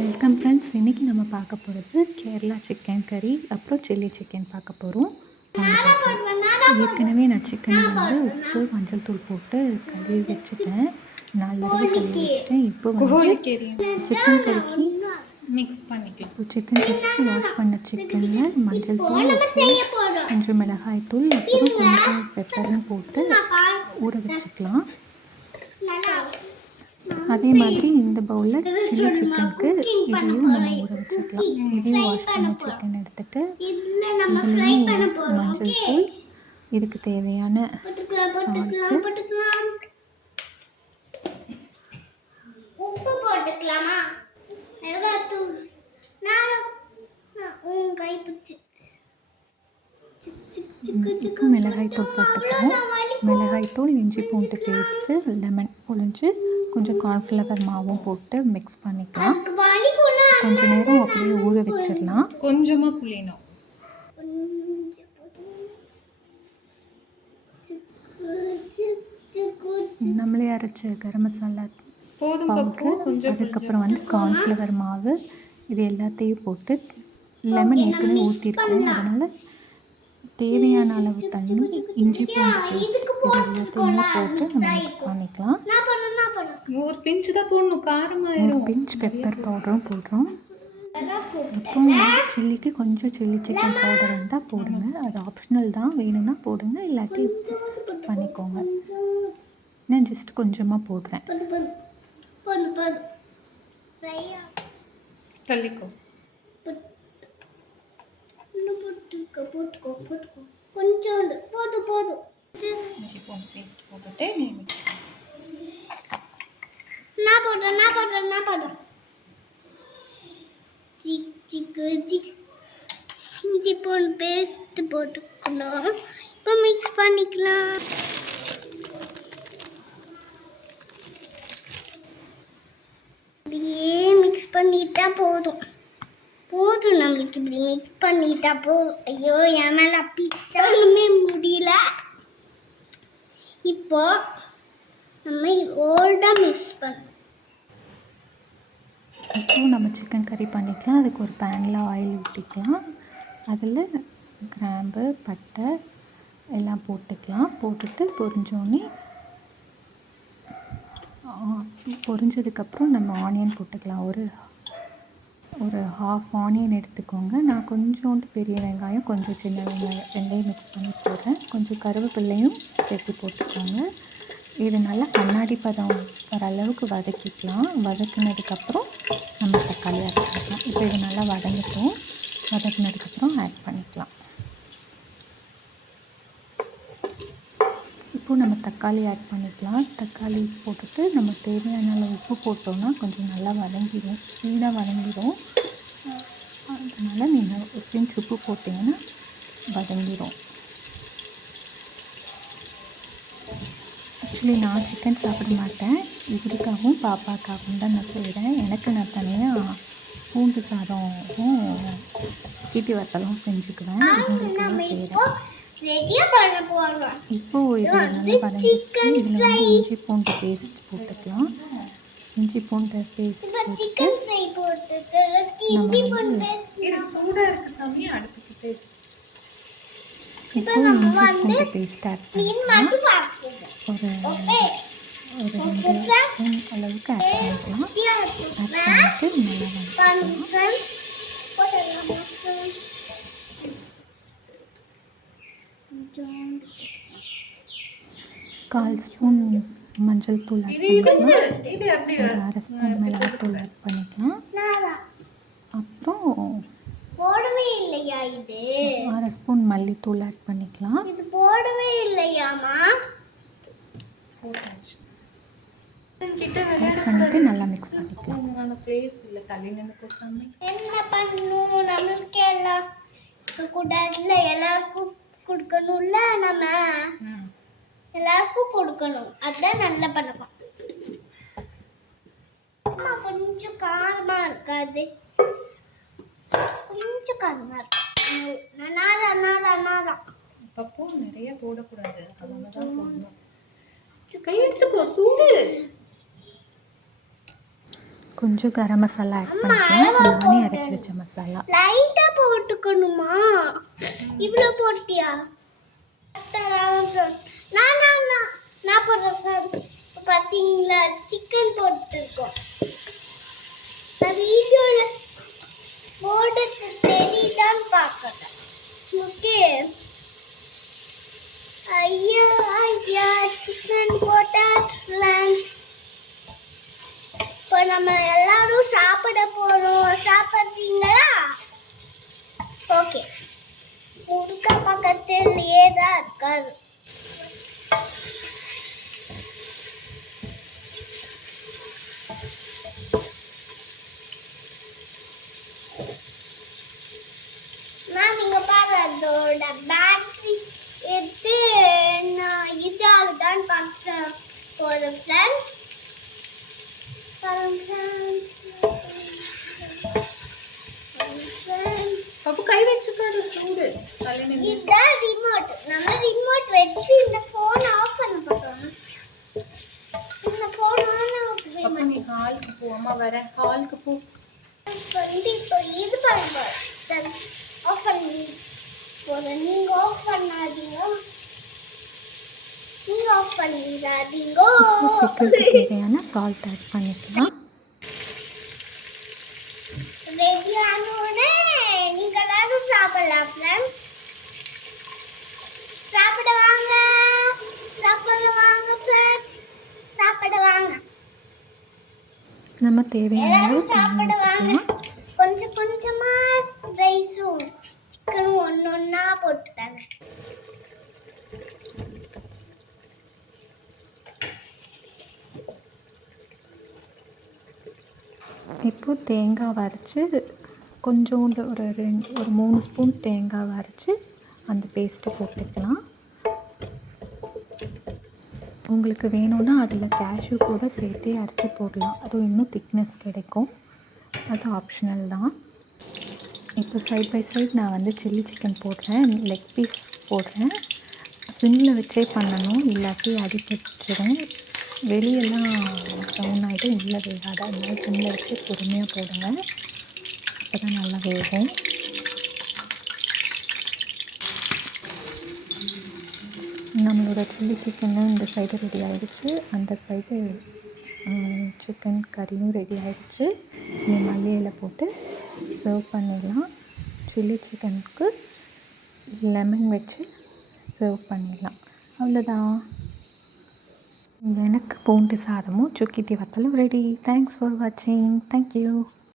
Welcome friends. இன்றைக்கி நம்ம பார்க்க போகிறது கேரளா சிக்கன் கறி, அப்புறம் சில்லி சிக்கன் பார்க்க போகிறோம். ஏற்கனவே நான் சிக்கனை வந்து உப்பு மஞ்சள் தூள் போட்டு கழுவி வச்சுட்டேன். 4 தடவை கழுவி வச்சுட்டேன். இப்போ வந்து சிக்கன் கறிக்கு மிக்ஸ் பண்ணிக்கலாம். இப்போ சிக்கன் கறிக்கு வாஷ் பண்ண சிக்கனில் மஞ்சள் தூள், உப்பு, கொஞ்சம் மிளகாய் தூள், அப்புறம் கொஞ்சம் பெப்பரும் போட்டு ஊற வச்சுக்கலாம். அதே மாதிரி இந்த பவுலில் சில்லி சிக்கனுக்கு இதையும் நம்ம ஊற வச்சுக்கலாம். இதையும் வாஷ் பண்ண சிக்கன் எடுத்துகிட்டு இதுலேயும் மஞ்சள் தூள், இதுக்கு தேவையான சால்ட்டு, உப்பு போட்டுக்கலாமா? இப்போ மிளகாய்த்தூள் போட்டுக்கிறோம். மிளகாய்த்தூள், இஞ்சி பூண்டு பேஸ்ட்டு, லெமன் புழிஞ்சு கொஞ்சம் கார்ன்ஃப்ளவர் மாவும் போட்டு மிக்ஸ் பண்ணிக்கலாம். கொஞ்ச நேரம் அப்படியே ஊற வச்சிடலாம். கொஞ்சமாக புளியணும். நம்மளே அரைச்ச கரம் மசாலா போதும். அதுக்கப்புறம் வந்து கார்ன்ஃப்ளவர் மாவு, இது எல்லாத்தையும் போட்டு லெமன் ஏற்கனவே ஊற்றிருக்கோம். அதனால் தேவையான அளவு தண்ணி, இஞ்சி பூண்டு பேஸ்ட், இது எல்லாத்தையுமே போட்டு நம்ம மிக்ஸ் பண்ணிக்கலாம். ஒரு பிஞ்சு தான் போடணும், காரமாயிரும். ஒரு பிஞ்ச் பெப்பர் பவுடரும் போடுறோம். அப்புறம் சில்லிக்கு கொஞ்சம் சில்லி சிக்கன் பவுடர் இருந்தால் போடுங்க. அது ஆப்ஷனல் தான், வேணும்னா போடுங்க, இல்லாட்டி ஸ்கிப் பண்ணிக்கோங்க. நான் ஜஸ்ட் கொஞ்சமாக போடுறேன். தள்ளிக்கோ. கொஞ்சோண்டு போதும். இஞ்சி பூண்டு பேஸ்ட் போட்டுட்டு நீ மிக்ஸ் பண்ணு. நான் போடுறேன். இஞ்சி பூண்டு பேஸ்ட் போட்டுக்கணும். இப்போ மிக்ஸ் பண்ணிக்கலாம். இப்படியே மிக்ஸ் பண்ணிட்டா போதும். நம்மளுக்கு இப்படி மிக்ஸ் பண்ணிட்டா போதும். ஐயோ, என் மேலே பிச்சை ஒன்றுமே முடியல. இப்போ நம்ம ஓல்டாக மிக்ஸ் பண்ணணும். இப்போ நம்ம சிக்கன் கறி பண்ணிக்கலாம். அதுக்கு ஒரு பேனில் ஆயில் ஊற்றிக்கலாம். அதில் கிராம்பு, பட்டை எல்லாம் போட்டுக்கலாம். போட்டுட்டு பொரிஞ்சதுக்கப்புறம் நம்ம ஆனியன் போட்டுக்கலாம். ஒரு ஹாஃப் ஆனியன் எடுத்துக்கோங்க. நான் கொஞ்சோண்டு பெரிய வெங்காயம், கொஞ்சம் சின்ன வெங்காயம் ரெண்டையும் மிக்ஸ் பண்ணி போடுறேன். கொஞ்சம் கருவேப்பிலையும் சேர்த்து போட்டுக்கோங்க. இது நல்லா கண்ணாடி பதம் வர அளவுக்கு வதக்கிக்கலாம். வதக்கினதுக்கப்புறம் நம்ம தக்காளி ஆட் பண்ணிக்கலாம். இப்போ இது நல்லா வதக்கினதுக்கப்புறம் ஆட் பண்ணிக்கலாம். இப்போது நம்ம தக்காளி ஆட் பண்ணிக்கலாம். தக்காளி போட்டுட்டு நம்ம தேவையான அளவு உப்பு போட்டோம்னா கொஞ்சம் நல்லா ஸ்பீடாக வதங்கிடும். அதனால் நீங்கள் ஒரு பிஞ்ச் உப்பு போட்டிங்கன்னா வதங்கிடும். ஆக்சுவலி நான் சிக்கன் சாப்பிட மாட்டேன். இவருக்காகவும் பாப்பாக்காகவும் தான் நான் செய்கிறேன். எனக்கு நான் தனியாக பூண்டு சாதமும் கீட்டி வத்தலும் செஞ்சுக்குவேன். இவங்களுக்காக செய்கிறேன். இப்போது இது நல்லா வதங்கிடுச்சு. இதில் வந்து இஞ்சி பூண்டு பேஸ்ட் போட்டுக்கலாம். இஞ்சி பூண்டு பேஸ்ட் போட்டு நம்ம வந்து இப்போ இஞ்சி பூண்டு பேஸ்ட் ஆட் பண்ணிக்கலாம். ஒரு 2 ஸ்பூன் அளவுக்கு ஆட் பண்ணிக்கலாம். ஆட் பண்ணிவிட்டு நல்லா வதக்கிக்கலாம். கால் ஸ்பூன் மஞ்சள் தூள் ஆட் பண்ணிக்கலாம். ஒரு 1/2 ஸ்பூன் மிளகாத்தூள் ஆட் பண்ணிக்கலாம். அப்புறம் போடவே இல்லையா? இது 1/2 ஸ்பூன் மல்லித்தூள் ஆட் பண்ணிக்கலாம். இது போடவே இல்லையாமா? போட்டாச்சு. ஆட் பண்ணிட்டு நல்லா மிக்ஸ் பண்ணிக்கலாம். என்ன பண்ணணும்? நம்மளுக்கு எல்லாம் கூடாதுல, எல்லாருக்கும் கொடுக்கணும்ல. நம்ம எல்லாருக்கும் கொடுக்கணும். அதான் நல்லா பண்ணலாம். கொஞ்சம் காரமா இருக்காது, கொஞ்சம் காரமா இருக்கு. நாரா அப்பப்போ நிறைய போடக்கூடாது. அவ்வளோதான் போடணும். கையெடுத்துக்கோ, சூடு. கொஞ்சம் கரம் மசாலா ஆட் பண்ணிக்கலாம். இது நானே அரைச்சி வச்ச மசாலா. லைட்டா போட்டுக்கணுமா? இவ்வளோ போட்டியா? நான் நான் நான் நான் போடுறேன். பார்த்தீங்களா, சிக்கன் போட்டுருக்கோம். நான் வீடியோவில் போடுறது தெரியுதான்னு பார்க்குறேன். ஓகே. ஐயா ஐயா சிக்கன் போட்டால் இப்போ நம்ம எல்லாரும் சாப்பிட போகிறோம். சாப்பிட்றீங்களா? ஓகே. முடுக்க பக்கத்துலேயே தான் இருக்காது. நான் நீங்கள் பாரு, அதோட பேட்டரி எடுத்து நான் இது ஆகுதான்னு பார்க்க போகிறேன் ஃப்ரெண்ட்ஸ். பாப்பு கை வச்சுக்காத, சூடு தலையில. இதுதான் ரிமோட். நம்ம ரிமோட் வச்சு இந்த ஃபோன் ஆஃப் பண்ண போறோம். இந்த ஃபோன் ஆன் ஆகுது. பாப்பு நீ ஹாலுக்கு போ. அம்மா வர, ஹாலுக்கு போ. இப்போ இது பண்ணுங்க. ஆஃப் பண்ணி போறேன். நீங்க ஆஃப் பண்ணாதீங்க. நீங்க ஆஃப் பண்ணிடாதீங்க. சிக்கனுக்கு தேவையான சால்ட் ஆட் பண்ணிக்கலாம். ரெடி ஆனோடனே நீங்க எல்லாரும் சாப்பிடலாம் ஃப்ரெண்ட்ஸ். சாப்பிட வாங்க, சாப்பிட வாங்க ஃப்ரெண்ட்ஸ், சாப்பிட வாங்க. நம்ம தேவையான அளவு எல்லாரும் தண்ணி சாப்பிட வாங்க. ஊற்றிக்கலாம். கொஞ்சம் கொஞ்சமா ரைஸும் சிக்கனும் ஒன்னொன்னா போட்டுட்டாங்க. இப்போ தேங்காய் அரைச்சி கொஞ்சோண்டு ஒரு 3 ஸ்பூன் தேங்காய் அரைச்சி அந்த பேஸ்ட்டை போட்டுக்கலாம். உங்களுக்கு வேணும்னா அதில் கேஷ்யூ கூட சேர்த்தே அரைச்சி போடலாம். அதுவும் இன்னும் திக்னஸ் கிடைக்கும். அது ஆப்ஷனல் தான். இப்போ சைட் பை சைட் நான் வந்து சில்லி சிக்கன் போடுறேன், லெக் பீஸ் போடுறேன். சிம்மில் வச்சே பண்ணணும், இல்லாட்டி அடிபட்டுடும். வெளியெல்லாம் ப்ரௌன் ஆகிடும், உள்ளே வேகாது. அதனால சிம்மில் வச்சு பொறுமையாக போடுங்க, அப்போ தான் நல்லா வேகும். நம்மளோட சில்லி சிக்கனும் இந்த சைடு ரெடி ஆகிடுச்சு, அந்த சைடு சிக்கன் கறியும் ரெடி ஆகிடுச்சு. நீ மல்லியில் போட்டு சர்வ் பண்ணிடலாம். சில்லி சிக்கனுக்கு லெமன் வச்சு சர்வ் பண்ணிடலாம். அவ்வளோதான். எனக்கு பூண்டு சாதமும் சுக்கிட்டி வத்தலும் ரெடி. தேங்க்ஸ் ஃபார் வாட்சிங். தேங்க்யூ.